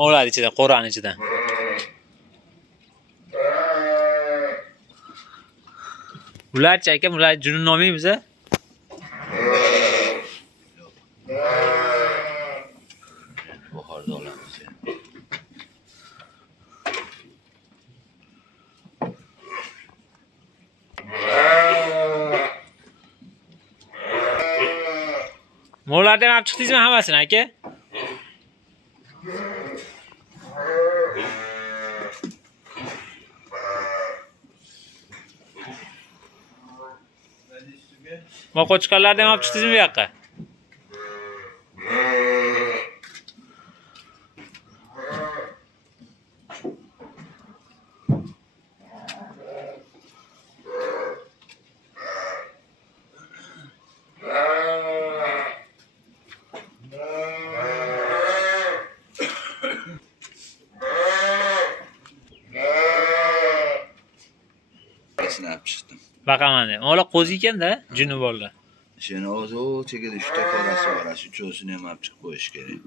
Mo'g'lar ichidan, qo'rani ichidan. Ularchi aka, ular junun olmaymiz a? Bahorda olamiz. Mo'g'lardan olib chiqdingizmi hammasini aka? Ma qo'chqarlardan olib chiqdingizmi bu yoqqa? Sinab chiqdim. Baqaman deb. Mo'g'lar qo'zi ekanda, juni borlar. Seni o'zi o chekada 3 ta qorasi bor. Shu cho'sini ham olib chiqib qo'yish kerak.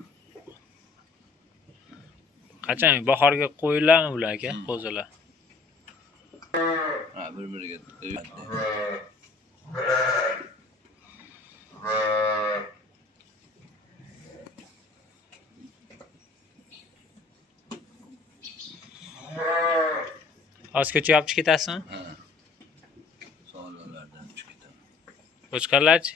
Qachon bahorga qo'yilami bular aka, qo'zilar? Ha, bir-biriga Hozir ko'chaga olib chiqib ketasizmi? ha. Savdolardan chiqib ketaman. Qo'chqarlarchi?